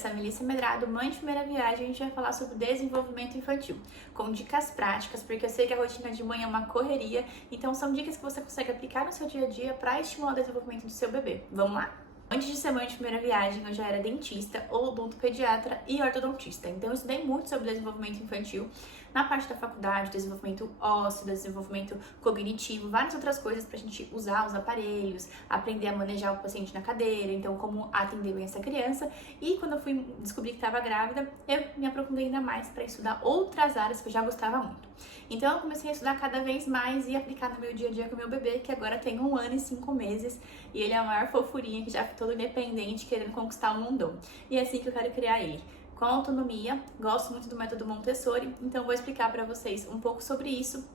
essa é a Melissa Medrado, mãe de primeira viagem. A gente vai falar sobre desenvolvimento infantil, com dicas práticas, porque eu sei que a rotina de mãe é uma correria, então são dicas que você consegue aplicar no seu dia a dia para estimular o desenvolvimento do seu bebê. Vamos lá? Antes de ser mãe de primeira viagem, eu já era dentista, odontopediatra e ortodontista. Então eu estudei muito sobre desenvolvimento infantil na parte da faculdade, desenvolvimento ósseo, desenvolvimento cognitivo, várias outras coisas pra gente usar os aparelhos, aprender a manejar o paciente na cadeira, então como atender bem essa criança. E quando eu fui descobrir que estava grávida, eu me aprofundei ainda mais para estudar outras áreas que eu já gostava muito. Então eu comecei a estudar cada vez mais e aplicar no meu dia a dia com o meu bebê, que agora tem 1 ano e 5 meses, e ele é a maior fofurinha, que já foi todo independente, querendo conquistar o mundão. E é assim que eu quero criar ele. Com autonomia, gosto muito do método Montessori, então vou explicar para vocês um pouco sobre isso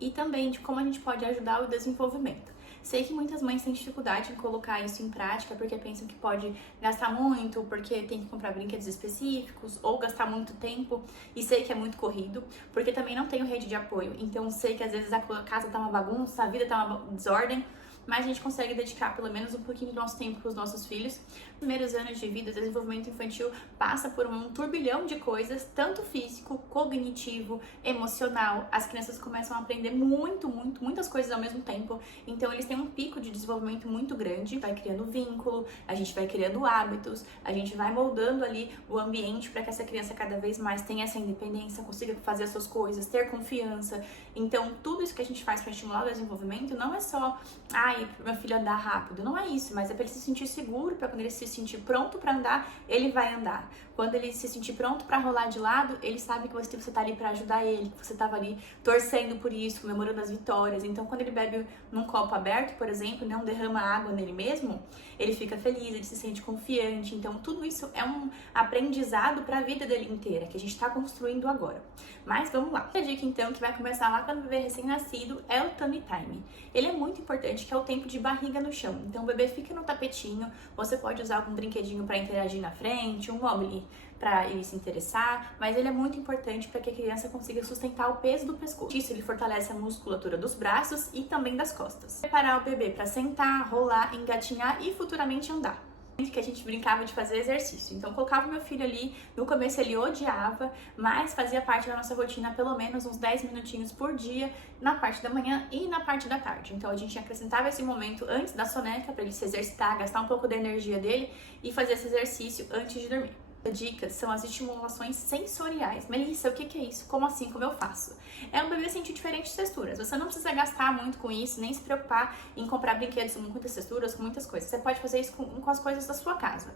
e também de como a gente pode ajudar o desenvolvimento. Sei que muitas mães têm dificuldade em colocar isso em prática porque pensam que pode gastar muito, porque tem que comprar brinquedos específicos ou gastar muito tempo, e sei que é muito corrido, porque também não tenho rede de apoio, então sei que às vezes a casa tá uma bagunça, a vida tá uma desordem, mas a gente consegue dedicar pelo menos um pouquinho do nosso tempo para os nossos filhos. Nos primeiros anos de vida, o desenvolvimento infantil passa por um turbilhão de coisas, tanto físico, cognitivo, emocional. As crianças começam a aprender muitas coisas ao mesmo tempo, então eles têm um pico de desenvolvimento muito grande, vai criando vínculo, a gente vai criando hábitos, a gente vai moldando ali o ambiente para que essa criança cada vez mais tenha essa independência, consiga fazer as suas coisas, ter confiança. Então tudo isso que a gente faz para estimular o desenvolvimento não é só para meu filho andar rápido, não é isso, mas é para ele se sentir seguro, para quando ele se sentir pronto para andar, ele vai andar. Quando ele se sentir pronto para rolar de lado, ele sabe que você tá ali para ajudar ele, que você tava ali torcendo por isso, comemorando as vitórias. Então, quando ele bebe num copo aberto, por exemplo, não derrama água nele mesmo, ele fica feliz, ele se sente confiante. Então, tudo isso é um aprendizado para a vida dele inteira, que a gente está construindo agora. Mas vamos lá. A dica, então, que vai começar lá quando o bebê é recém-nascido é o tummy time. Ele é muito importante, que é o tempo de barriga no chão. Então, o bebê fica no tapetinho, você pode usar algum brinquedinho para interagir na frente, um wobbly para ele se interessar, mas ele é muito importante para que a criança consiga sustentar o peso do pescoço. Isso ele fortalece a musculatura dos braços e também das costas. Preparar o bebê para sentar, rolar, engatinhar e futuramente andar. Que a gente brincava de fazer exercício. Então, colocava o meu filho ali, no começo ele odiava, mas fazia parte da nossa rotina pelo menos uns 10 minutinhos por dia, na parte da manhã e na parte da tarde. Então, a gente acrescentava esse momento antes da soneca, para ele se exercitar, gastar um pouco da energia dele e fazer esse exercício antes de dormir. Dicas são as estimulações sensoriais. Melissa, o que é isso? Como assim? Como eu faço? É um bebê sentir diferentes texturas. Você não precisa gastar muito com isso, nem se preocupar em comprar brinquedos com muitas texturas, com muitas coisas. Você pode fazer isso com as coisas da sua casa.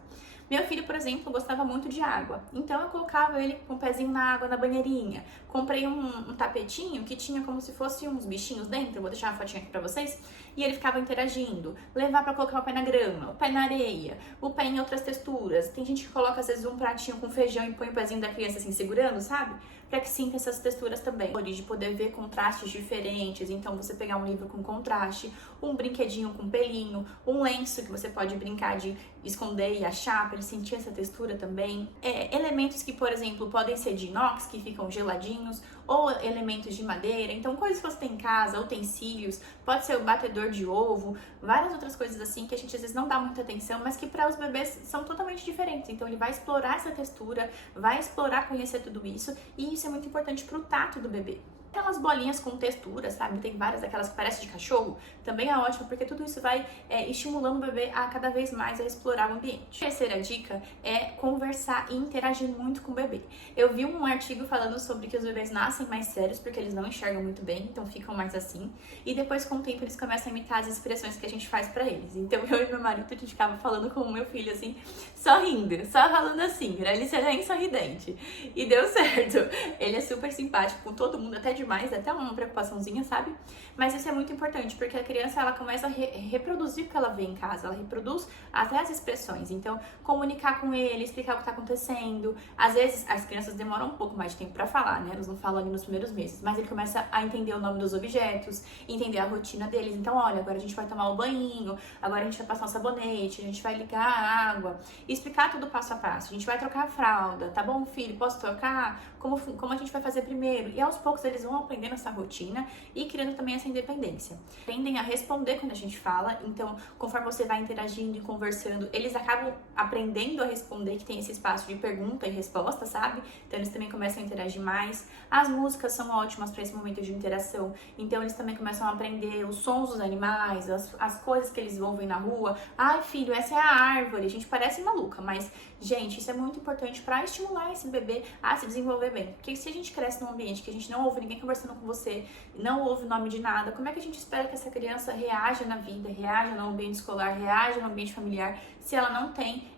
Meu filho, por exemplo, gostava muito de água. Então eu colocava ele com o pezinho na água na banheirinha. Comprei um tapetinho que tinha como se fosse uns bichinhos dentro. Vou deixar uma fotinha aqui pra vocês. E ele ficava interagindo. Levar pra colocar o pé na grama, o pé na areia, o pé em outras texturas. Tem gente que coloca às vezes um pratinho com feijão e põe o pezinho da criança assim segurando, sabe? Pra que sinta essas texturas também. De poder ver contrastes diferentes. Então você pegar um livro com contraste, um brinquedinho com pelinho, um lenço que você pode brincar de esconder e achar para ele sentir essa textura também. Elementos que, por exemplo, podem ser de inox, que ficam geladinhos, ou elementos de madeira. Então, coisas que você tem em casa, utensílios, pode ser o batedor de ovo, várias outras coisas assim que a gente às vezes não dá muita atenção, mas que para os bebês são totalmente diferentes. Então, ele vai explorar essa textura, vai explorar conhecer tudo isso, e isso é muito importante para o tato do bebê. Aquelas bolinhas com textura, sabe? Tem várias daquelas que parecem de cachorro. Também é ótimo, porque tudo isso vai estimulando o bebê a cada vez mais a explorar o ambiente. A terceira dica é conversar e interagir muito com o bebê. Eu vi um artigo falando sobre que os bebês nascem mais sérios porque eles não enxergam muito bem, então ficam mais assim. E depois, com o tempo, eles começam a imitar as expressões que a gente faz pra eles. Então, eu e meu marido, a gente ficava falando com o meu filho, assim, só rindo, só falando assim, pra ele ser bem sorridente. E deu certo. Ele é super simpático com todo mundo, até demais, até uma preocupaçãozinha, sabe? Mas isso é muito importante, porque a criança, ela começa a reproduzir o que ela vê em casa, ela reproduz até as expressões. Então, comunicar com ele, explicar o que tá acontecendo. Às vezes, as crianças demoram um pouco mais de tempo pra falar, né? Elas não falam ali nos primeiros meses, mas ele começa a entender o nome dos objetos, entender a rotina deles. Então, olha, agora a gente vai tomar o banho, agora a gente vai passar um sabonete, a gente vai ligar a água, e explicar tudo passo a passo. A gente vai trocar a fralda, tá bom, filho? Posso trocar? Como a gente vai fazer primeiro? E aos poucos eles vão vão aprendendo essa rotina e criando também essa independência. Tendem a responder quando a gente fala, então conforme você vai interagindo e conversando, eles acabam aprendendo a responder, que tem esse espaço de pergunta e resposta, sabe? Então eles também começam a interagir mais. As músicas são ótimas para esse momento de interação, então eles também começam a aprender os sons dos animais, as coisas que eles ouvem na rua. Ai, filho, essa é a árvore. A gente parece maluca, mas, gente, isso é muito importante para estimular esse bebê a se desenvolver bem. Porque se a gente cresce num ambiente que a gente não ouve ninguém conversando com você, não ouve o nome de nada, como é que a gente espera que essa criança reaja na vida, reaja no ambiente escolar, reaja no ambiente familiar, se ela não tem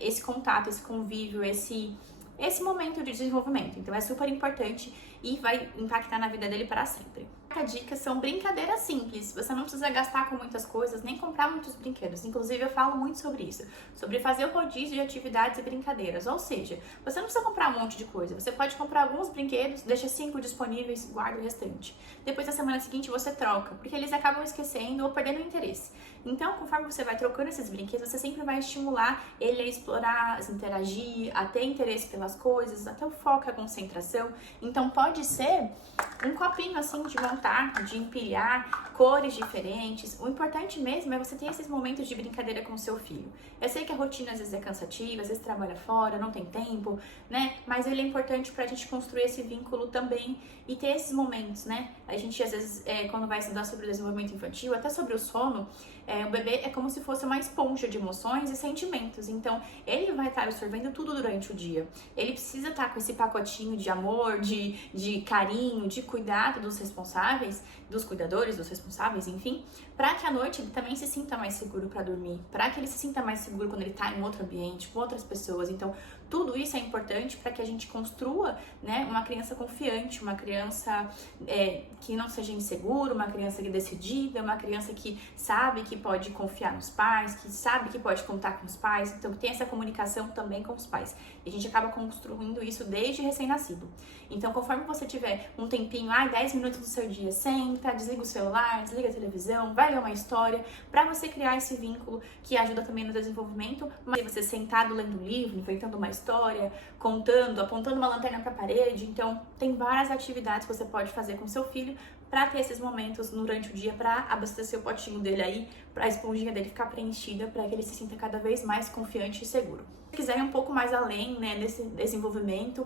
esse contato, esse convívio, esse momento de desenvolvimento? Então é super importante e vai impactar na vida dele para sempre. A dica são brincadeiras simples. Você não precisa gastar com muitas coisas, nem comprar muitos brinquedos. Inclusive, eu falo muito sobre isso, sobre fazer o rodízio de atividades e brincadeiras. Ou seja, você não precisa comprar um monte de coisa. Você pode comprar alguns brinquedos, deixa 5 disponíveis, guarda o restante. Depois, na semana seguinte, você troca, porque eles acabam esquecendo ou perdendo o interesse. Então, conforme você vai trocando esses brinquedos, você sempre vai estimular ele a explorar, a interagir, a ter interesse pelas coisas, até o foco, a concentração. Então, pode ser um copinho assim de montar, de empilhar, cores diferentes. O importante mesmo é você ter esses momentos de brincadeira com o seu filho. Eu sei que a rotina às vezes é cansativa, às vezes trabalha fora, não tem tempo, né? Mas ele é importante pra gente construir esse vínculo também e ter esses momentos, né? A gente às vezes, quando vai estudar sobre o desenvolvimento infantil, até sobre o sono, o bebê é como se fosse uma esponja de emoções e sentimentos. Então, ele vai estar absorvendo tudo durante o dia. Ele precisa estar com esse pacotinho de amor, de carinho, de cuidado dos responsáveis, dos cuidadores, dos responsáveis, enfim, para que à noite ele também se sinta mais seguro para dormir, para que ele se sinta mais seguro quando ele está em outro ambiente, com outras pessoas. Então, tudo isso é importante para que a gente construa, né, uma criança confiante, uma criança que não seja insegura, uma criança que é decidida, uma criança que sabe que pode confiar nos pais, que sabe que pode contar com os pais, então tem essa comunicação também com os pais. E a gente acaba construindo isso desde recém-nascido. Então, conforme você tiver um tempinho, 10 minutos do seu dia, senta, desliga o celular, desliga a televisão, vai ler uma história, para você criar esse vínculo que ajuda também no desenvolvimento. Mas você sentado lendo um livro, inventando uma história, contando, apontando uma lanterna para a parede. Então, tem várias atividades que você pode fazer com seu filho para ter esses momentos durante o dia, para abastecer o potinho dele aí, para a esponjinha dele ficar preenchida, para que ele se sinta cada vez mais confiante e seguro. Se quiser ir um pouco mais além, né, nesse desenvolvimento,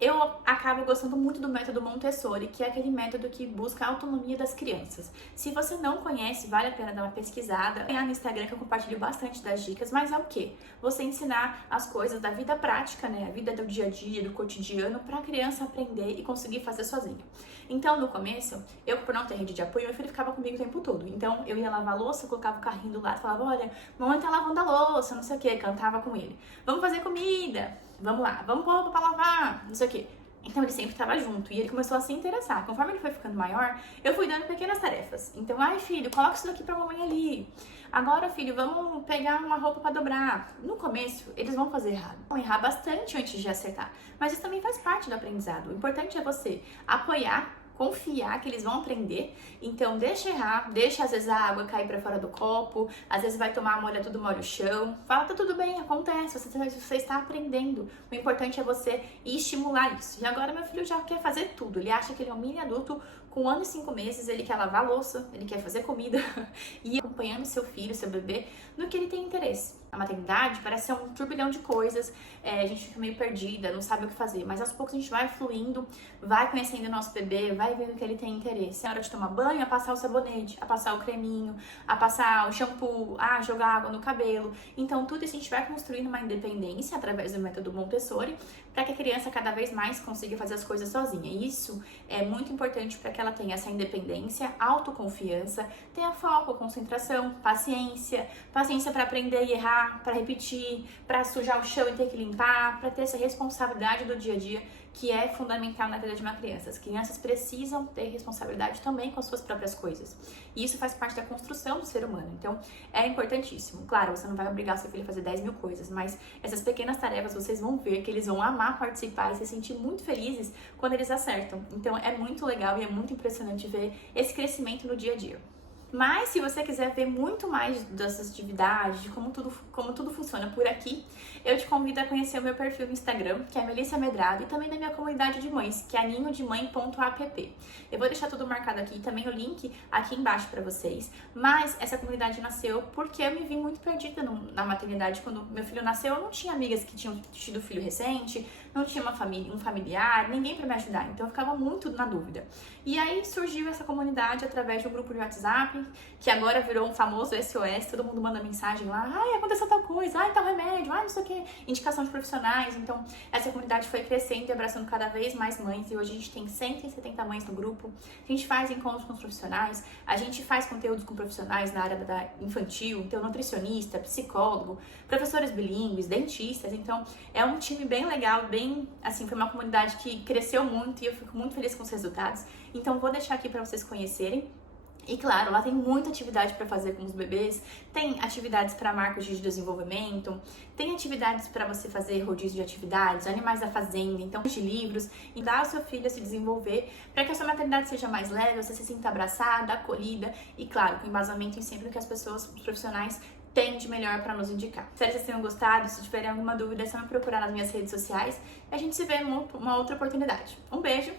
eu acabo gostando muito do método Montessori, que é aquele método que busca a autonomia das crianças. Se você não conhece, vale a pena dar uma pesquisada. Tem lá no Instagram que eu compartilho bastante das dicas, mas é o quê? Você ensinar as coisas da vida prática, né? A vida do dia a dia, do cotidiano, para a criança aprender e conseguir fazer sozinha. Então, no começo, eu por não ter rede de apoio, meu filho ficava comigo o tempo todo. Então, eu ia lavar a louça, colocava o carrinho do lado, falava, olha, mamãe tá lavando a louça, não sei o que, cantava com ele. Vamos fazer comida, vamos lá, vamos pôr roupa pra lavar, não sei o que. Então ele sempre estava junto e ele começou a se interessar. Conforme ele foi ficando maior, eu fui dando pequenas tarefas. Então, filho, coloca isso daqui pra mamãe ali. Agora, filho, vamos pegar uma roupa pra dobrar. No começo, eles vão fazer errado. Vão errar bastante antes de acertar. Mas isso também faz parte do aprendizado. O importante é você apoiar, confiar que eles vão aprender. Então deixa errar, deixa às vezes a água cair para fora do copo, às vezes vai tomar, molha tudo, molha o chão. Fala, tá tudo bem, acontece, você está aprendendo. O importante é você estimular isso. E agora meu filho já quer fazer tudo. Ele acha que ele é um mini adulto com 1 ano e 5 meses, ele quer lavar a louça, ele quer fazer comida e acompanhando seu filho, seu bebê, no que ele tem interesse. A maternidade parece ser um turbilhão de coisas, a gente fica meio perdida, não sabe o que fazer, mas aos poucos a gente vai fluindo, vai conhecendo o nosso bebê, vai vendo que ele tem interesse. É hora de tomar banho, a passar o sabonete, a passar o creminho, a passar o shampoo, a jogar água no cabelo. Então tudo isso a gente vai construindo uma independência através do método Montessori, para que a criança cada vez mais consiga fazer as coisas sozinha. E isso é muito importante para que ela tenha essa independência, autoconfiança, tenha foco, concentração, paciência para aprender e errar, para repetir, para sujar o chão e ter que limpar, para ter essa responsabilidade do dia a dia, que é fundamental na vida de uma criança. As crianças precisam ter responsabilidade também com as suas próprias coisas. E isso faz parte da construção do ser humano. Então, é importantíssimo. Claro, você não vai obrigar o seu filho a fazer 10 mil coisas, mas essas pequenas tarefas vocês vão ver que eles vão amar participar e se sentir muito felizes quando eles acertam. Então, é muito legal e é muito impressionante ver esse crescimento no dia a dia. Mas se você quiser ver muito mais dessas atividades, de como tudo funciona por aqui, eu te convido a conhecer o meu perfil no Instagram, que é Melissa Medrado, e também da minha comunidade de mães, que é ninhodemãe.app. Eu vou deixar tudo marcado aqui, também o link aqui embaixo para vocês. Mas essa comunidade nasceu porque eu me vi muito perdida na maternidade. Quando meu filho nasceu, eu não tinha amigas que tinham tido filho recente, não tinha uma família, um familiar, ninguém para me ajudar. Então eu ficava muito na dúvida. E aí surgiu essa comunidade através de um grupo de WhatsApp, que agora virou um famoso SOS, todo mundo manda mensagem lá, ai, aconteceu tal coisa, ai, tal remédio, ai, não sei o que, indicação de profissionais. Então, essa comunidade foi crescendo e abraçando cada vez mais mães, e hoje a gente tem 170 mães no grupo. A gente faz encontros com os profissionais, a gente faz conteúdos com profissionais na área da infantil, então nutricionista, psicólogo, professores bilíngues, dentistas. Então, é um time bem legal, bem, assim, foi uma comunidade que cresceu muito e eu fico muito feliz com os resultados. Então, vou deixar aqui para vocês conhecerem. E claro, lá tem muita atividade para fazer com os bebês, tem atividades para marcos de desenvolvimento, tem atividades para você fazer rodízio de atividades, animais da fazenda, então de livros, e dar ao seu filho a se desenvolver para que a sua maternidade seja mais leve, você se sinta abraçada, acolhida e claro, com embasamento em sempre o que as pessoas, os profissionais têm de melhor para nos indicar. Espero que vocês tenham gostado, se tiverem alguma dúvida é só me procurar nas minhas redes sociais e a gente se vê em uma outra oportunidade. Um beijo!